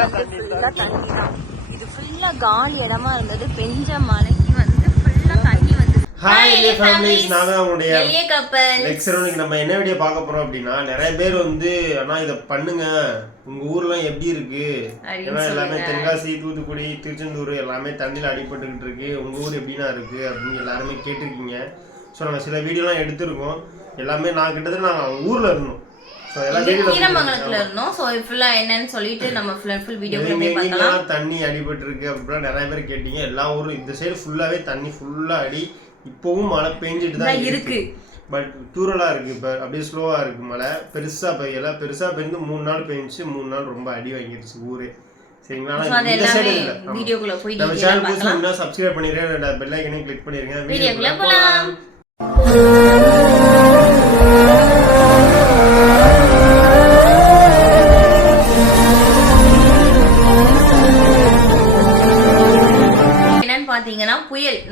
வந்து ஃபுல்லா தண்ணி தான். இது ஃபுல்லா காலி இடமா இருந்தது. பெஞ்ச மழைக்கு வந்து ஃபுல்லா தண்ணி வந்து ஹாய் இல்லையே ஃபேமிலிஸ் நான் தான் உங்களுடைய லெக்சர் இன்னைக்கு நம்ம என்ன வீடியோ பார்க்க போறோம் அப்படின்னா நிறைய பேர் வந்து அண்ணா இதை பண்ணுங்க. உங்க ஊர்லாம் எப்படி இருக்கு? ஏன்னா எல்லாமே. தென்காசி தூத்துக்குடி திருச்செந்தூர் எல்லாமே தண்ணியில் அடிபட்டுக்கிட்டு இருக்கு. உங்க ஊர் எப்படின்னா இருக்கு அப்படின்னு எல்லாருமே கேட்டிருக்கீங்க. ஸோ நம்ம சில வீடியோலாம் எடுத்திருக்கோம். எல்லாமே நான் கிட்டத்தட்ட நாங்கள் ஊர்ல இருந்தோம். இருந்தோம். ஃபுல்லா என்னன்னு சொல்லிட்டு நம்ம ஃபுல் ஃபுல் போய் தண்ணி அடிபட்டு இருக்கு அப்படிலாம் நிறைய பேர் கேட்டீங்க. எல்லா ஊரும் இந்த சைடு ஃபுல்லாவே தண்ணி ஃபுல்லா அடி இப்பவும் மழை பெஞ்சிட்டு தான் இருக்கு. பட் தூரலா இருக்கு இப்ப. அப்படியே ஸ்லோவா இருக்கு மழை. பெருசா பெய்யல. பெருசா பெய்ந்து மூணு நாள் பெஞ்சுச்சு. மூணு நாள் ரொம்ப அடி வாங்கிடுச்சு ஊரே. சரிங்களா? இந்த சைடு இல்ல. நம்ம சேனல் புதுசா இருந்தா சப்ஸ்கிரைப் பண்ணிருங்க பெல் ஐக்கனையும் கிளிக் வீடியோக்குள்ள வீடியோக்குள்ள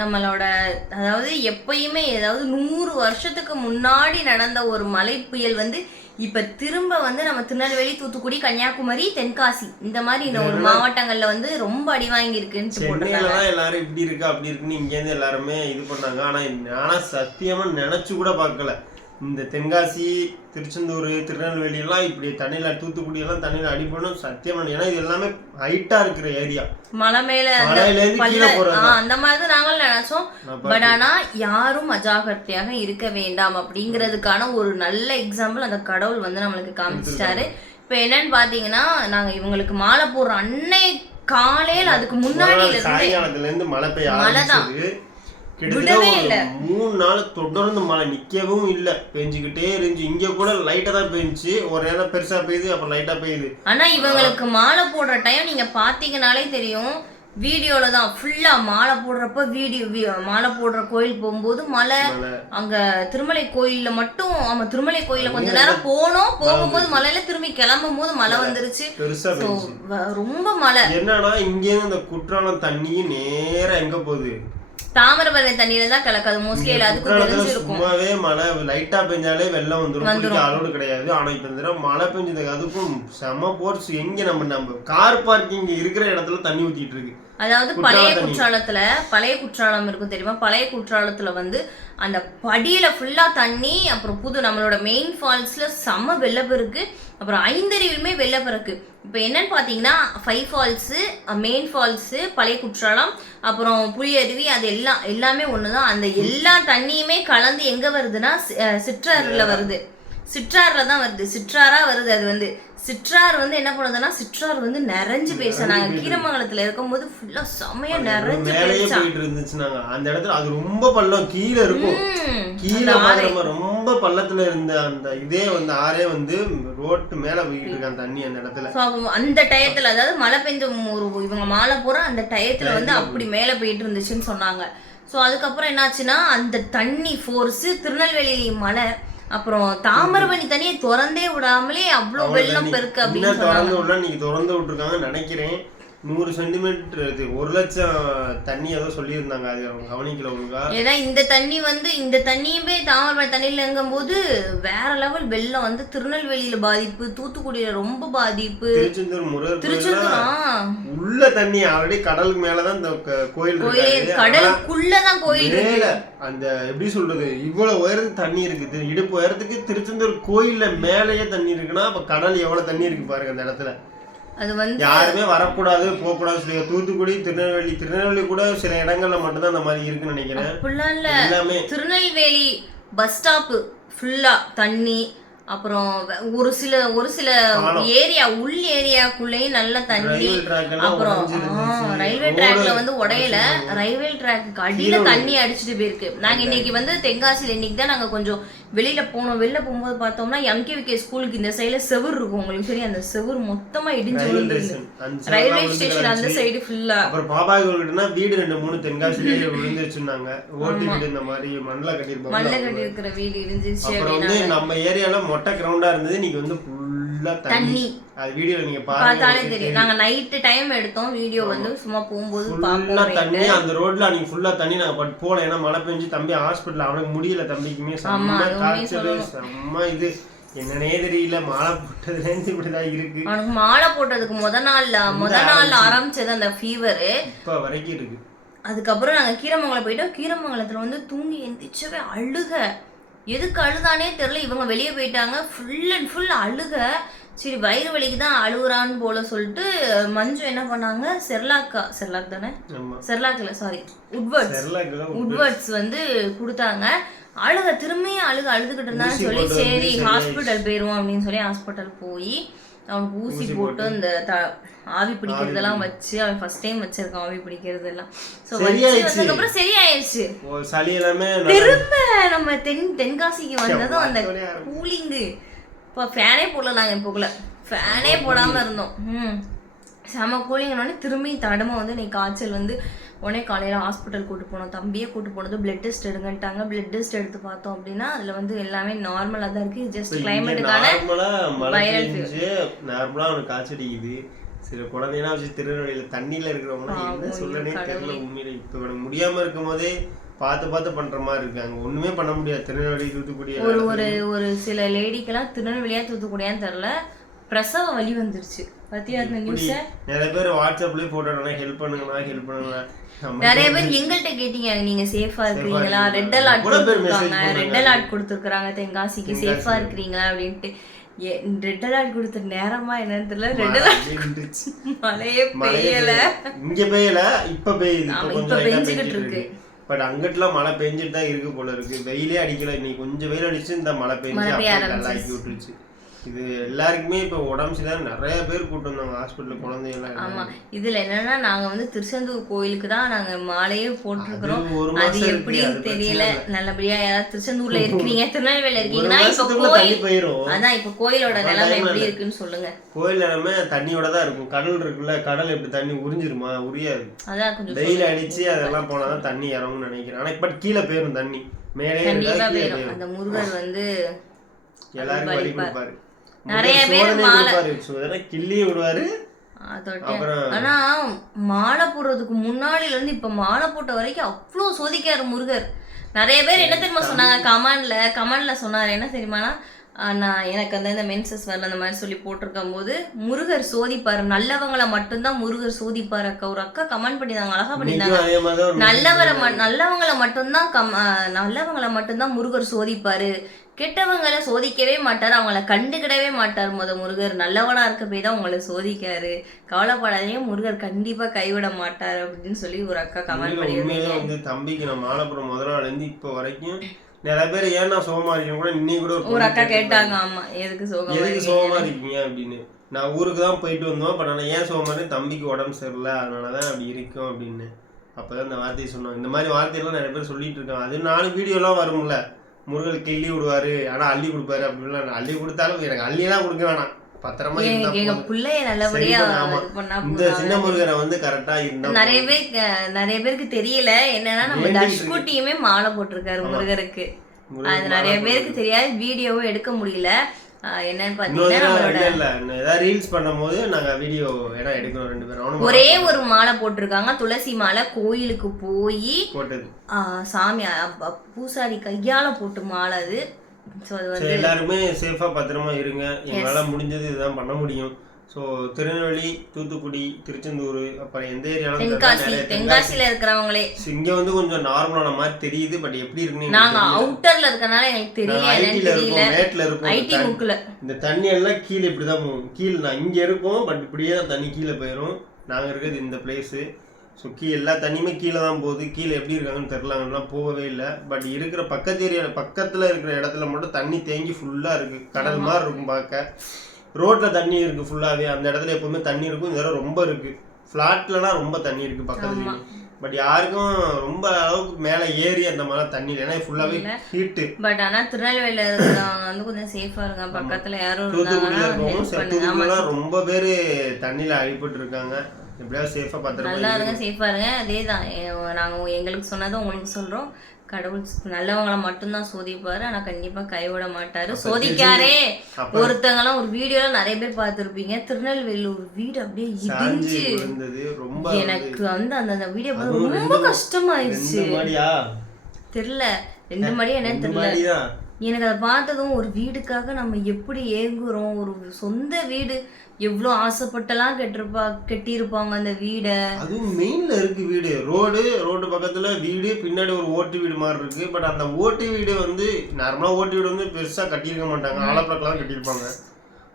நம்மளோட அதாவது எப்பயுமே ஏதாவது நூறு வருஷத்துக்கு முன்னாடி நடந்த ஒரு மலை புயல் வந்து இப்ப திரும்ப வந்து நம்ம திருநெல்வேலி தூத்துக்குடி கன்னியாகுமரி தென்காசி இந்த மாதிரி இந்த ஒரு மாவட்டங்கள்ல வந்து ரொம்ப அடி வாங்கி இருக்குன்னு எல்லாரும் இப்படி இருக்கு அப்படி இருக்குன்னு இங்க இருந்து எல்லாருமே இது பண்ணாங்க. ஆனா ஆனா சத்தியமா நினைச்சு கூட பார்க்கல. இந்த தென்காசி திருச்செந்தூர் திருநெல்வேலி எல்லாம் இப்படி தண்ணியில தூத்துக்குடி எல்லாம் தண்ணியில அடிப்படும் சத்தியமா ஏன்னா இது எல்லாமே ஹைட்டா இருக்கிற ஏரியா மலை மேல அந்த கீழே மாதிரி தான். நாங்களும் நினைச்சோம். நான் பட் ஆனா யாரும் அஜாகிரதையாக இருக்க வேண்டாம் அப்படிங்கிறதுக்கான ஒரு நல்ல எக்ஸாம்பிள் அந்த கடவுள் வந்து நம்மளுக்கு காமிச்சிட்டாரு. இப்ப என்னன்னு பாத்தீங்கன்னா நாங்க இவங்களுக்கு மாலை போடுற அன்னை காலையில அதுக்கு இருந்து மழை பெய்ய மழை தான். விடவே இல்ல. மூணு நாள் தொடர்ந்து மழை நிக்கவும் இல்ல. பெஞ்சுக்கிட்டே இருந்துச்சு. இங்க கூட லைட்டா தான் பெஞ்சுச்சு. ஒரு நேரம் பெருசா பெய்யுது அப்புறம் லைட்டா பெய்யுது. ஆனா இவங்களுக்கு மாலை போடுற டைம் நீங்க பாத்தீங்கனாலே தெரியும். வீடியோல தான் ஃபுல்லா மாலை போடுறப்ப வீடியோ மாலை போடுற கோயில் போகும்போது மலை மழை அங்க திருமலை கோயில்ல மட்டும் ஆமா திருமலை கோயில்ல கொஞ்ச நேரம் போனோம். போகும்போது மலையில திரும்பி கிளம்பும் போது மழை வந்துருச்சு. பெருசா ரொம்ப மழை என்னன்னா இங்க இருந்து இந்த குற்றாலம் தண்ணி நேரா எங்க போகுது? தாமிரபரணி தண்ணியில தான் கலக்காது. மோஸ்ட்லி எல்லாத்துக்கும் தெரிஞ்சிருக்கும். சும்மாவே மழை லைட்டா பெஞ்சாலே வெள்ளம் வந்துரும். குளிக்க அளவு கிடையாது. ஆனா இப்ப இந்த தடவை மழை பெஞ்சதுக்கு அதுக்கும் செம போர்ஸ் எங்க நம்ம நம்ம கார் பார்க்கிங் இருக்கிற இடத்துல தண்ணி ஊத்திட்டு இருக்கு. அதாவது பழைய. குற்றாலத்துல பழைய குற்றாலம் இருக்கும் தெரியுமா? பழைய குற்றாலத்துல வந்து அந்த படியில ஃபுல்லா தண்ணி அப்புறம் புது நம்மளோட மெயின் ஃபால்ஸ்ல செம்ம வெள்ளப்பெருக்கு. அப்புறம் ஐந்தருவிலுமே வெள்ளப்பெருக்கு இப்போ என்னன்னு பார்த்தீங்கன்னா ஃபைவ் ஃபால்ஸு மெயின் ஃபால்ஸு பழைய குற்றாலம் அப்புறம் புளியருவி அது எல்லாம் எல்லாமே ஒன்று தான் அந்த எல்லா தண்ணியுமே கலந்து எங்கே வருதுன்னா சிற்றாறுல வருது. சிற்றாறுல தான் வருது. சிற்றாரா வருது அது வந்து. சிற்றார் வந்து என்ன பண்ணுதுன்னா சிற்றார் வந்து நிறைஞ்சு பேச நாங்க கீரமங்கலத்துல இருக்கும்போது ஃபுல்லா செமையா நிறைஞ்சு போயிட்டு இருந்துச்சு அந்த இடத்துல அது ரொம்ப பள்ளம் கீழே இருக்கும். கீழே ரொம்ப பள்ளத்துல இருந்த அந்த இதே வந்து ஆறே வந்து ரோட்டு மேல போயிட்டு இருக்கு அந்த தண்ணி அந்த இடத்துல. அந்த டயத்துல அதாவது மழை பெஞ்ச ஒரு இவங்க மாலை போற அந்த டயத்துல வந்து அப்படி மேல போயிட்டு இருந்துச்சுன்னு சொன்னாங்க. ஸோ அதுக்கப்புறம் என்னாச்சுன்னா அந்த தண்ணி ஃபோர்ஸ் திருநெல்வேலி மலை அப்புறம் தாமிரபரணி தண்ணியை திறந்தே விடாமலே அவ்வளோ வெள்ளம் பெருக்கு அப்படின்னு திறந்து விடல நீங்க திறந்து விட்டுருக்காங்கன்னு நினைக்கிறேன். நூறு சென்டிமீட்டர் இது ஒரு லட்சம் தண்ணி ஏதோ சொல்லியிருந்தாங்க. அது அவங்க கவனிக்கல ஒழுங்கா. ஏன்னா இந்த தண்ணி வந்து இந்த தண்ணியுமே தாமிரபரணி தண்ணியில இருக்கும்போது வேற லெவல் வெள்ளம் வந்து திருநெல்வேலியில பாதிப்பு தூத்துக்குடியில ரொம்ப பாதிப்பு. திருச்செந்தூர் முருகர் திருச்செந்தூர் உள்ள தண்ணி ஆல்ரெடி கடலுக்கு மேலதான் இந்த கோயில் கடலுக்குள்ளதான் கோயில் இருக்கு. மேல அந்த எப்படி சொல்றது இவ்வளவு உயரத்துக்கு தண்ணி இருக்கு இடுப்பு உயரத்துக்கு திருச்செந்தூர் கோயில்ல மேலேயே தண்ணி இருக்குன்னா அப்ப கடல் எவ்வளவு தண்ணி இருக்கு பாருங்க அந்த இடத்துல. அது வந்து யாருமே வரக்கூடாது போகக்கூடாது சொல்லி தூத்துக்குடி திருநெல்வேலி திருநெல்வேலி கூட சில இடங்கள்ல மட்டும்தான் அந்த மாதிரி இருக்குன்னு நினைக்கிறேன் அப்படிலாம் இல்ல எல்லாமே திருநெல்வேலி பஸ் ஸ்டாப்பு ஃபுல்லா தண்ணி அப்புறம் ஒரு சில ஒரு சில. ஏரியா உள் ஏரியாக்குள்ளேயும் நல்ல தண்ணி அப்புறம். ரயில்வே ட்ராக்ல வந்து உடையல. ரயில்வே ட்ராக்கு அடியில தண்ணி அடிச்சிட்டு போயிருக்கு நாங்க இன்னைக்கு வந்து தென்காசியில இன்னைக்கு தான் நாங்க கொஞ்சம் வெளியில போனோம் வெளில போகும்போது பார்த்தோம்னா எம்கேவிகே ஸ்கூலுக்கு இந்த சைடுல செவுர் இருக்கும் உங்களுக்கு தெரியும். அந்த செவுர் மொத்தமா இடிஞ்சு side ரயில்வே ஸ்டேஷன் அந்த சைடு ஃபுல்லா அப்புறம் பாபா கோயில்கிட்டனா வீடு ரெண்டு மூணு தென்காசிலேயே விழுந்து வச்சிருந்தாங்க ஓட்டு வீடு இந்த மாதிரி மண்ணில் கட்டியிருப்பாங்க கட்டி இருக்கிற வீடு இருந்துச்சு அப்புறம் வந்து நம்ம ஏரியால மொட்டை கிரவுண்டா இருந்தது. இன்னைக்கு வந்து ஃபுல்லா தண்ணி. அது வீடியோல நீங்க பார்த்தாலே தெரியும். நாங்க நைட்டு டைம் எடுத்தோம். வீடியோ வந்து சும்மா போகும்போது ஃபுல்லா தண்ணி அந்த ரோட்ல அன்னைக்கு ஃபுல்லா தண்ணி நாங்க பட் போல ஏன்னா மழை பெஞ்சு தம்பி ஹாஸ்பிட்டல் அவனுக்கு முடியல தம்பிக்குமே. செம்ம காய்ச்சல். செம்ம இது. என்னன்னே தெரியல. மாலை போட்டதுலேருந்து இப்படிதான் இருக்கு. அவனுக்கு மாலை போட்டதுக்கு முத நாள்ல முத நாள் ஆரம்பிச்சது அந்த ஃபீவரு இப்ப வரைக்கும் இருக்கு. அதுக்கப்புறம் நாங்கள் கீரமங்கலம் போயிட்டோம். கீரமங்கலத்தில் வந்து தூங்கி எந்திரிச்சவே அழுக. எதுக்கு அழுதானே தெரில இவங்க வெளியே போயிட்டாங்க. ஃபுல் அண்ட் ஃபுல் அழுக. சரி வயிறு வலிக்கு தான் அழுகுறான்னு போல சொல்லிட்டு மஞ்சு என்ன பண்ணாங்க? செர்லாக்கா செர்லாக் தானே? செர்லாக் இல்லை சாரி உட்வர்ட்ஸ் உட்வர்ட்ஸ் வந்து கொடுத்தாங்க. அழுக திரும்பியும் அழுக அழுதுகிட்டு இருந்தான்னு சொல்லி சரி. ஹாஸ்பிட்டல் போயிடுவோம் அப்படின்னு சொல்லி ஹாஸ்பிட்டல் போய் அவனுக்கு ஊசி போட்டு அந்த த ஆவி பிடிக்கிறதெல்லாம் வச்சு அவன் ஃபர்ஸ்ட் டைம் வச்சிருக்கான் ஆவி பிடிக்கிறதெல்லாம். ஸோ. வந்ததுக்கப்புறம் சரியாயிடுச்சு. சளி எல்லாமே திரும்ப நம்ம தென் தென்காசிக்கு வந்ததும் அந்த. கூலிங்கு. இப்போ ஃபேனே போடல நாங்கள் இப்போக்குள்ள ஃபேனே போடாமல் இருந்தோம். ம். செம கூலிங்னோடனே திரும்பி தடமை வந்து நீ காய்ச்சல் வந்து உடனே காலையில் ஹாஸ்பிட்டல் கூட்டு போனோம். தம்பியே கூட்டு போனது பிளட் டெஸ்ட் எடுங்கன்ட்டாங்க. பிளட் டெஸ்ட் எடுத்து பார்த்தோம் அப்படின்னா அதில் வந்து எல்லாமே நார்மலாக தான் இருக்குது ஜஸ்ட் கிளைமேட்டுக்கான நார்மலா மழை viral பெஞ்சு நார்மலா அவனுக்கு காய்ச்சல் அடிக்குது சில குழந்தைலாம் வச்சு திருநெல்வேலியில தண்ணியில இருக்கிறவங்க என்ன சொல்லனே தெரியல. உண்மையில இப்ப இவனுக்கு முடியாம இருக்கும் போதே பார்த்து பார்த்து பண்ற மாதிரி இருக்கு. அங்க ஒண்ணுமே பண்ண முடியாது. திருநெல்வேலி தூத்துக்குடி ஒரு ஒரு ஒரு சில லேடிக்கெல்லாம் திருநெல்வேலியா தூத்துக்குடியான்னு தெரில பிரசவ வலி வந்துருச்சு. பத்தியா அந்த நியூஸை நிறைய பேர் வாட்ஸ்அப்லயே போட்டோ ஹெல்ப் பண்ணுங்கண்ணா ஹெல்ப் பண்ணுங்க நம்ம நிறைய பேர் எங்கள்கிட்ட கேட்டீங்க நீங்க சேஃபா இருக்கிறீங்களா இருக்கீங்களா? ரெட் அலர்ட் கொடுத்துருக்காங்க? ரெட் அலர்ட் கொடுத்துருக்காங்க தென்காசிக்கு தென்காசி. சேஃபா இருக்கிறீங்களா அப்படின்ட்டு ரெட் அலர்ட் கொடுத்த நேரமா என்னன்னு தெரியல ரெட் அலர்ட். மழையே பெய்யல. இங்க பெய்யல இப்ப பெய்யுது இப்ப பெஞ்சுக்கிட்டு இருக்கு. பட் அங்கிட்டுலாம் மழை பெஞ்சிட்டு தான் இருக்கு போல இருக்கு வெயிலே அடிக்கல இன்னைக்கு கொஞ்சம் வெயில் அடிச்சு இந்த மழை பெஞ்சு ஆரம்பிச்சிருச்சு. கல்லாக்கி விட்டுருச்சு இது எல்லாருக்குமே இப்ப உடம்பு சரியில்லை நிறைய பேர் கூட்டு வந்தாங்க ஹாஸ்பிட்டல் குழந்தைங்க ஆமா. இதுல என்னன்னா நாங்க வந்து திருச்செந்தூர் கோயிலுக்கு தான் நாங்க மாலையே போட்டிருக்கிறோம். அது எப்படின்னு தெரியல. நல்லபடியா யாராவது திருச்செந்தூர்ல இருக்கிறீங்க திருநெல்வேலியில இருக்கீங்கன்னா இப்ப கோயில் அதான் இப்ப கோயிலோட நிலைமை எப்படி. இருக்குன்னு சொல்லுங்க. கோயில்ல நம்ம தண்ணியோட தான் இருக்கும். கடல் இருக்குல்ல கடல் எப்படி தண்ணி உறிஞ்சிருமா? உரியாது. அதான் கொஞ்சம் வெயில் அடிச்சு அதெல்லாம் போனாதான் தண்ணி இறங்கும்னு நினைக்கிறேன். ஆனா பட் கீழே போயிரும் தண்ணி. மேலே அந்த முருகர் வந்து எல்லாருக்கும் வழி. கொடுப்பாரு. நிறைய பேர் மாலை- கிள்ளி விடுவாரு. ஆனா மாலை போடுறதுக்கு முன்னாடில இருந்து இப்ப மாலை போட்ட வரைக்கும் அவ்வளோ சோதிக்காரு முருகர். நிறைய பேர் என்ன தெரியுமா சொன்னாங்க? கமெண்ட்ல கமெண்ட்ல சொன்னாரு. என்ன தெரியுமானா நான் எனக்கு அந்த இந்த மென்சஸ் வரல அந்த மாதிரி சொல்லி போட்டிருக்கும் போது முருகர் சோதிப்பாரு. நல்லவங்களை மட்டும்தான் முருகர் சோதிப்பாரு அக்கா. ஒரு அக்கா கமெண்ட் பண்ணிருந்தாங்க அழகா ஒரு நல்லவரை நல்லவங்களை மட்டும்தான் கம் நல்லவங்களை மட்டும்தான் முருகர் சோதிப்பாரு. கெட்டவங்களை சோதிக்கவே மாட்டார் அவங்கள கண்டுக்கிடவே மாட்டார் முத முருகர். நல்லவனா இருக்க போய் தான் உங்களை சோதிக்காரு கவலைப்படாதீங்க முருகர் கண்டிப்பா கைவிட மாட்டார் அப்படின்னு சொல்லி ஒரு அக்கா கமெண்ட் பண்ணியிருந்தீங்க. வந்து தம்பிக்கு நான் மாலைப்புறம் முதல் நாள்ல இருந்து இப்போ வரைக்கும் நிறைய பேர் ஏன் நான் சோகமா இருக்கேன் கூட இன்னைக்கு கூட ஒரு அக்கா. கேட்டாங்க ஆமா எதுக்கு சோகம் எதுக்கு சோகமா இருக்கீங்க அப்படின்னு. நான் ஊருக்கு தான் போயிட்டு வந்தோம் பட் ஆனால் ஏன் சோகமா இருக்கு தம்பிக்கு உடம்பு சரியில்லை அதனால தான் அப்படி இருக்கும் அப்படின்னு. அப்பதான் இந்த வார்த்தையை சொன்னாங்க. இந்த மாதிரி வார்த்தையெல்லாம் நிறைய பேர் சொல்லிட்டு இருக்காங்க. அது நாலு வீடியோலாம் வரும்ல. முருகல் கிள்ளி விடுவாரு. ஆனா அள்ளி கொடுப்பாரு அப்படின்லாம் அள்ளி கொடுத்தாலும் எனக்கு அள்ளியெல்லாம் கொடுக்க வேணாம். பத்திரமா எங்க. பிள்ளைய நல்லபடியா இந்த. சின்ன முருகனை வந்து கரெக்டா இருந்தா நிறைய பேருக்கு நிறைய பேருக்கு தெரியல. என்னன்னா நம்ம. தஷ்குட்டியுமே மாலை போட்டிருக்காரு முருகருக்கு. முருகன் அது நிறைய பேருக்கு தெரியாது. வீடியோவும் எடுக்க முடியல. என்னன்னு பாத்தீங்கன்னா ரீல்ஸ் பண்ணும்போது நாங்க வீடியோ ஏன்னா எடுக்கிறோம் ரெண்டு பேரும். ஒரே ஒரு மாலை போட்டிருக்காங்க. துளசி மாலை. கோயிலுக்கு போய் சாமி பூசாரி கையால போட்டு மாலை அது. எல்லாருமே சேஃபா பத்திரமா இருங்க. எங்களால முடிஞ்சது இதுதான் பண்ண முடியும். ஸோ திருநெல்வேலி தூத்துக்குடி திருச்செந்தூர் அப்புறம் எந்த ஏரியாலும் தென்காசி தென்காசியில இருக்கிறவங்களே. இங்க வந்து கொஞ்சம் நார்மலான மாதிரி தெரியுது பட் எப்படி இருக்குன்னு நாங்க. அவுட்டர்ல இருக்கனால எனக்கு தெரியல இருக்கோம் மேட்ல இருக்கோம் ஐடி இந்த தண்ணி- முக்குல இந்த தண்ணி எல்லாம் கீழே இப்படிதான் போகும். கீழே நான் இங்க இருக்கோம் பட் இப்படியே தான் தண்ணி கீழே போயிடும் நாங்க இருக்கிறது இந்த பிளேஸ் ஸோ கீ எல்லா தண்ணியுமே கீழே தான் போகுது. கீழே எப்படி இருக்காங்கன்னு தெரில அங்கெல்லாம் போகவே இல்லை. பட் இருக்கிற பக்கத்து ஏரியா பக்கத்தில் இருக்கிற இடத்துல மட்டும் தண்ணி தேங்கி ஃபுல்லாக இருக்கு. கடல் மாதிரி இருக்கும் பார்க்க. ரோட்டில் தண்ணி இருக்கு ஃபுல்லாகவே அந்த இடத்துல எப்பவுமே தண்ணி இருக்கும். இந்த இடம் ரொம்ப இருக்கு. ஃப்ளாட்லலாம் ரொம்ப தண்ணி இருக்கு பக்கத்துலேயே. பட் யாருக்கும் ரொம்ப அளவுக்கு மேலே ஏறி அந்த மாதிரி தண்ணி இல்லை. ஏன்னா ஃபுல்லாகவே ஹீட்டு பட் ஆனா திருநெல்வேலியில இருக்கிறவங்க வந்து கொஞ்சம் சேஃபா இருங்க பக்கத்துல யாரும் தூத்துக்குடியில் ரொம்ப பேர் தண்ணியில் அடிபட்டு இருக்காங்க எப்படியாவது சேஃபாக பத்திரமா நல்லா இருங்க. இருங்க. சேஃபா இருங்க. அதே தான் நாங்க எங்களுக்கு சொன்னதை உங்களுக்கு சொல்றோம். கடவுள் நல்லவங்களை மட்டும்தான் சோதிப்பாரு. ஆனா கண்டிப்பா கைவிட மாட்டாரு. சோதிக்காரே. அப்ப ஒருத்தங்கலாம் ஒரு வீடியோல நிறைய பேர் பார்த்திருப்பீங்க. திருநெல்வேலியில் ஒரு வீடு அப்படியே இடிஞ்சு. எனக்கு வந்து அந்த வீடியோ பார்த்து ரொம்ப கஷ்டமாயிருச்சு. தெரியல. ரெண்டு மணி என்னன்னு ரெண்டு தெரியல. எனக்கு அதை பார்த்ததும் ஒரு வீடுக்காக நம்ம எப்படி ஏங்குறோம்? ஒரு சொந்த வீடு. எவ்வளோ ஆசைப்பட்டெல்லாம் கெட்டிருப்பா கெட்டியிருப்பாங்க அந்த வீடை? அதுவும் மெயின்ல இருக்கு வீடு. ரோடு ரோடு பக்கத்துல வீடு பின்னாடி ஒரு ஓட்டு வீடு மாதிரி இருக்கு. பட் அந்த ஓட்டு வீடு வந்து நார்மலா ஓட்டு வீடு வந்து பெருசா கட்டியிருக்க மாட்டாங்க. ஆலப்பழக்கெல்லாம் கட்டியிருப்பாங்க.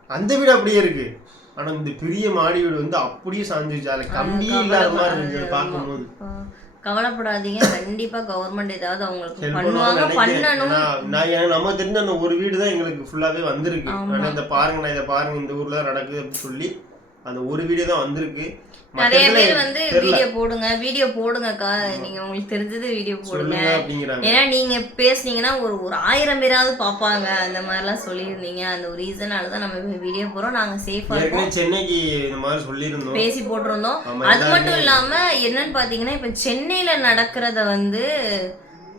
அந்த வீடு அப்படியே இருக்கு. ஆனா இந்த பெரிய மாடி வீடு வந்து அப்படியே சாஞ்சிருச்சு. அதுல கம்பியே இல்லாத மாதிரி அதை பார்க்கும்போது. கவலைப்படாதீங்க. கண்டிப்பா கவர்மெண்ட் ஏதாவது அவங்களுக்கு பண்ணுவாங்க பண்ணணும். நான் எனக்கு நம்ம தெரிஞ்ச அந்த ஒரு வீடு தான் எங்களுக்கு ஃபுல்லாவே வந்திருக்கு. ஆனா இந்த பாருங்க நான் இதை பாருங்க இந்த ஊர்ல நடக்குது அப்படின்னு சொல்லி அந்த ஒரு வீடியோ தான் வந்திருக்கு. நிறைய பேர் வந்து. வீடியோ போடுங்க வீடியோ போடுங்கக்கா. நீங்க உங்களுக்கு தெரிஞ்சது வீடியோ போடுங்க. ஏன்னா நீங்க பேசுனீங்கன்னா ஒரு ஒரு ஆயிரம் பேராவது பார்ப்பாங்க. அந்த மாதிரிலாம் சொல்லியிருந்தீங்க. அந்த ஒரு ரீசனால தான் நம்ம வீடியோ போறோம் நாங்க சேஃபா இருக்கோம். சென்னைக்கு இந்த மாதிரி சொல்லியிருந்தோம். பேசி போட்டிருந்தோம். அது மட்டும் இல்லாம என்னன்னு பாத்தீங்கன்னா இப்ப சென்னையில நடக்கிறத வந்து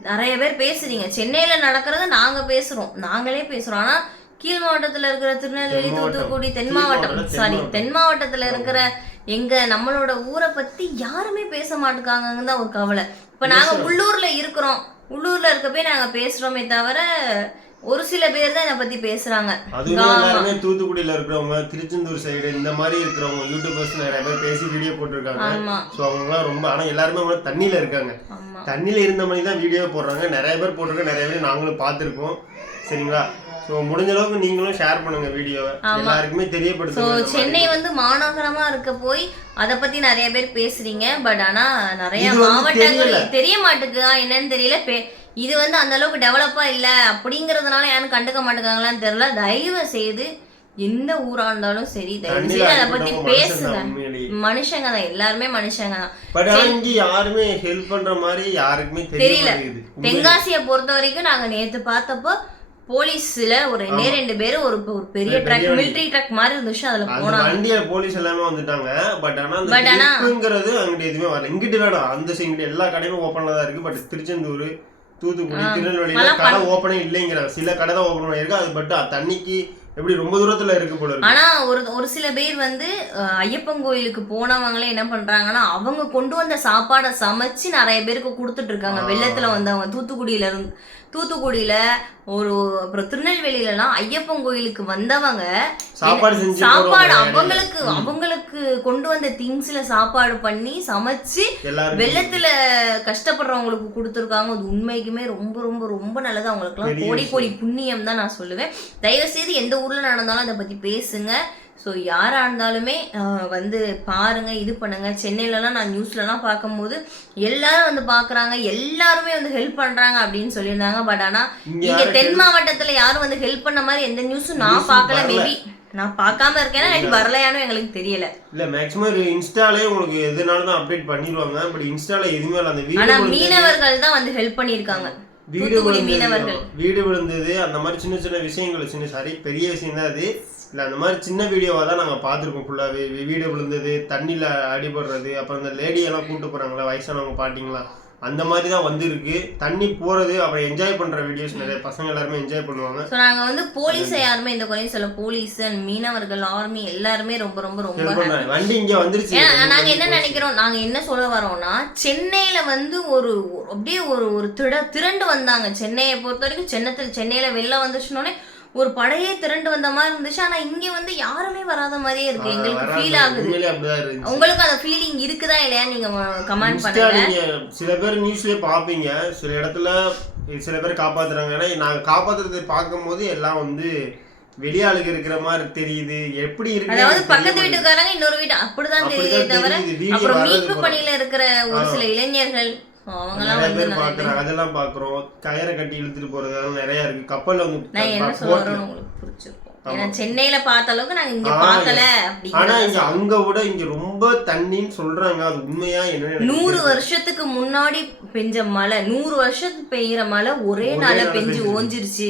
நிறைய பேர் பேசுறீங்க. சென்னையில நடக்கிறத நாங்க பேசுறோம். நாங்களே பேசுறோம். ஆனா கீழ் மாவட்டத்துல இருக்கிற திருநெல்வேலி. தூத்துக்குடி தென் மாவட்டம். சாரி. தென் மாவட்டத்துல இருக்கிற எங்க நம்மளோட ஊரை பத்தி யாருமே பேச மாட்டுக்காங்கன்னு தான் ஒரு கவலை. இப்ப நாங்க. உள்ளூர்ல இருக்கிறோம். உள்ளூர்ல இருக்கப்பே நாங்க பேசுறோமே தவிர ஒரு சில பேர் தான் இதை பத்தி பேசுறாங்க. எல்லாருமே தூத்துக்குடியில இருக்கிறவங்க திருச்செந்தூர் சைடு இந்த மாதிரி இருக்கிறவங்க யூடியூபர்ஸ் நிறைய பேர் பேசி வீடியோ போட்டிருக்காங்க. ஸோ அவங்கலாம் ரொம்ப ஆனா எல்லாருமே அவங்க தண்ணியில இருக்காங்க. தண்ணியில இருந்த மாதிரி தான் வீடியோ போடுறாங்க. நிறைய பேர் போட்டிருக்கோம் நிறைய பேர் நாங்களும் பார்த்துருக்கோம் சரிங்களா? ஸோ முடிஞ்ச அளவுக்கு நீங்களும் ஷேர் பண்ணுங்க வீடியோவை எல்லாருக்குமே தெரியப்படுத்துங்க. சென்னை வந்து மாநகரமா இருக்க போய் அதை பத்தி நிறைய பேர் பேசுறீங்க. பட் ஆனா நிறைய மாவட்டங்கள். தெரிய மாட்டேங்குதா? என்னன்னு தெரியல. இது வந்து அந்த அளவுக்கு டெவலப்பா இல்ல அப்படிங்கறதுனால யாரும் கண்டுக்க மாட்டேங்காங்களான்னு தெரியல. தயவு செய்து எந்த ஊரா இருந்தாலும் சரி தயவு செய்து அதை பத்தி பேசுங்க. மனுஷங்க தான். எல்லாருமே மனுஷங்க தான். பட் ஆனா இங்க யாருமே ஹெல்ப் பண்ற மாதிரி யாருக்குமே தெரிய தெரியல. தென்காசியை பொறுத்த வரைக்கும் நாங்க நேத்து பார்த்தப்போ போலீஸ்ல ஒரு ரெண்டே ரெண்டு பேர் ஒரு ஒரு பெரிய ட்ரக். மிலிட்டரி ட்ரக் மாதிரி இருந்துச்சு அதுல போனாங்க. வண்டியில போலீஸ் எல்லாமே வந்துட்டாங்க. பட் ஆனா But ஆனா- அங்கிட்ட எதுவுமே வரல. இங்கிட்டு வேணாம். அந்த சைடு எல்லா கடையுமே ஓப்பன்ல தான் இருக்கு. பட் திருச்செந்தூர் தூத்துக்குடி திருநெல்வேலியில கடை ஓப்பனே இல்லைங்கிறாங்க. சில கடை தான் ஓப்பன் பண்ணிருக்கு அது பட் தண்ணிக்கு எப்படி ரொம்ப தூரத்துல இருக்கு போல ஆனா ஒரு ஒரு சில பேர் வந்து ஐயப்பன் கோயிலுக்கு போனவங்களே என்ன பண்றாங்கன்னா அவங்க கொண்டு வந்த சாப்பாடை சமைச்சு நிறைய பேருக்கு கொடுத்துட்டு இருக்காங்க. வெள்ளத்துல வந்தவங்க தூத்துக்குடியில இருந்து தூத்துக்குடியில ஒரு அப்புறம் திருநெல்வேலியிலலாம் ஐயப்பன் கோயிலுக்கு வந்தவங்க சாப்பாடு சாப்பாடு. அவங்களுக்கு அவங்களுக்கு கொண்டு வந்த திங்ஸ்ல சாப்பாடு பண்ணி சமைச்சு வெள்ளத்துல கஷ்டப்படுறவங்களுக்கு கொடுத்துருக்காங்க. அது உண்மைக்குமே ரொம்ப ரொம்ப ரொம்ப நல்லது. அவங்களுக்குலாம் பெரிய கோடி கோடி புண்ணியம் தான் நான் சொல்லுவேன். தயவு செய்து எந்த ஊர்ல நடந்தாலும் அதை பத்தி பேசுங்க. ஸோ யாரா இருந்தாலுமே வந்து பாருங்க இது பண்ணுங்க. சென்னையிலலாம் நான் நியூஸ்லலாம் பார்க்கும்போது எல்லாரும் வந்து பார்க்கறாங்க எல்லாருமே வந்து ஹெல்ப் பண்றாங்க அப்படின்னு சொல்லியிருந்தாங்க. பட் ஆனா இங்க தென் மாவட்டத்துல யாரும் வந்து ஹெல்ப் பண்ண மாதிரி எந்த நியூஸும் நான் பார்க்கல. மேபி நான் பார்க்காம இருக்கேன்னா எனக்கு வரலையானு எங்களுக்கு தெரியல. இல்ல மேக்ஸிமம் இன்ஸ்டாலே உங்களுக்கு எதுனாலும் தான் அப்டேட் பண்ணிடுவாங்க. பட் இன்ஸ்டால எதுவுமே அந்த ஆனா மீனவர்கள் தான் வந்து ஹெல்ப் பண்ணியிருக்காங்க. வீடு விழுந்தது. வீடு விழுந்தது. அந்த மாதிரி சின்ன சின்ன விஷயங்கள் சின்ன சாரி பெரிய விஷயம் தான் அது. இல்லை அந்த மாதிரி சின்ன வீடியோவாக தான் நாங்கள் பார்த்துருக்கோம் ஃபுல்லாகவே வீடு விழுந்தது தண்ணியில் அடிபடுறது அப்புறம் இந்த லேடியெல்லாம் கூட்டு போகிறாங்களா வயசானவங்க பாட்டிங்களா அந்த மாதிரி தான் வந்திருக்கு. தண்ணி போகிறது அப்புறம் என்ஜாய் பண்ணுற வீடியோஸ் நிறைய பசங்க எல்லாருமே என்ஜாய் பண்ணுவாங்க. ஸோ நாங்க வந்து போலீஸை யாருமே இந்த குறையும் சொல்ல போலீஸ் அண்ட் மீனவர்கள் ஆர்மி எல்லாருமே ரொம்ப ரொம்ப ரொம்ப வண்டி இங்கே வந்துருச்சு. நாங்க என்ன நினைக்கிறோம் நாங்க என்ன சொல்ல வரோம்னா சென்னையில வந்து ஒரு ஒரு- அப்படியே ஒரு ஒரு திட திரண்டு வந்தாங்க. சென்னையை பொறுத்த வரைக்கும் சென்னத்தில் சென்னையில வெளில வந்துச்சுனோடனே ஒரு படையே திரண்டு வந்த மாதிரி இருந்துச்சு. ஆனா இங்க வந்து யாருமே வராத மாதிரியே இருக்கு. எங்களுக்கு. ஃபீல் ஆகுது. உங்களுக்கு அந்த ஃபீலிங் இருக்குதா இல்லையா? நீங்க கமெண்ட் பண்ணுங்க. சில பேர் நியூஸ்லயே பாப்பீங்க சில இடத்துல சில பேர் காப்பாத்துறாங்க. ஏன்னா நாங்க காப்பாத்துறதை பார்க்கும்போது எல்லாம் வந்து வெளியாளுக்கு இருக்கிற மாதிரி தெரியுது. எப்படி இருக்கு அதாவது பக்கத்து வீட்டுக்காரங்க இன்னொரு வீட்டு அப்படிதான் தெரியுதே தவிர அப்புறம் மீட்பு. பணியில இருக்கிற ஒரு சில இளைஞர்கள் நிறைய பேர் பாக்குறாங்க அதெல்லாம் பாக்குறோம் கயிறை கட்டி இழுத்துட்டு போறது அதெல்லாம் நிறைய இருக்கு. கப்பல்ல நான் என்ன உங்களுக்கு புரிஞ்சிருக்கும். ஏன்னா சென்னையில பார்த்த அளவுக்கு நாங்க இங்க பார்க்கல ஆனா இங்க அங்க விட இங்க ரொம்ப தண்ணின்னு சொல்றாங்க. அது உண்மையா எனக்கு நூறு. வருஷத்துக்கு முன்னாடி பெஞ்ச மழை நூறு வருஷத்துக்கு பெய்யுற மழை ஒரே நாள்ல பெஞ்சு. ஓஞ்சிருச்சு.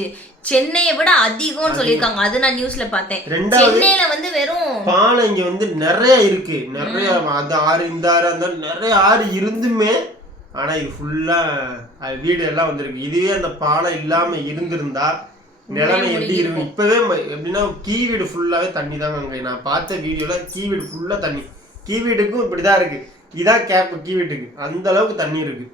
சென்னையை விட அதிகம்னு சொல்லியிருக்காங்க. அது நான் நியூஸ்ல பார்த்தேன். சென்னையில வந்து வெறும் பானை இங்க வந்து நிறைய இருக்கு. நிறைய அந்த ஆறு இந்த ஆறு அந்த நிறைய ஆறு இருந்துமே ஆனா இது ஃபுல்லா வீடு எல்லாம் வந்திருக்கு. இதுவே அந்த பானை இல்லாம இருந்திருந்தா நிலைமை எப்படி இருக்கும்? இப்பவே எப்படின்னா கீ வீடு ஃபுல்லாவே தண்ணி தாங்க அங்க. நான் பார்த்த வீடியோல கீ வீடு ஃபுல்லா தண்ணி. கீ வீடுக்கும் இப்படிதான் இருக்கு. இதான் கேப் கீ வீட்டுக்கு. அந்த அளவுக்கு தண்ணி இருக்கு.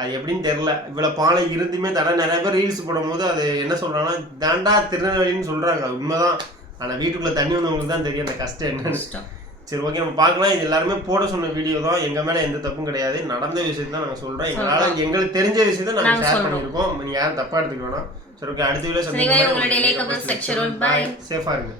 அது எப்படின்னு தெரியல. இவ்வளவு பாலம் இருந்துமே தடை. நிறைய பேர் ரீல்ஸ் போடும்போது அது என்ன சொல்றாங்கன்னா தாண்டா திருநெல்வேலின்னு சொல்றாங்க. அது உண்மைதான். ஆனா வீட்டுக்குள்ள தண்ணி வந்தவங்களுக்கு தான் தெரியும் அந்த கஷ்டம் என்னன்னு. கஷ்டம். சரி ஓகே நம்ம பார்க்கலாம். இது எல்லாருமே போட சொன்ன வீடியோ தான். எங்க மேல எந்த தப்பும் கிடையாது. நடந்த விஷயம் தான் நாங்க சொல்றோம். எங்களால எங்களுக்கு தெரிஞ்ச விஷயத்தை நாங்க நாங்க ஷேர். பண்ணியிருக்கோம். நீங்க யாரும் தப்பா எடுத்துக்க வேணாம். சரி ஓகே அடுத்த வீடியோ சரி, உங்களுடைய லேக்கப் section, bye. சேஃபா இருங்க.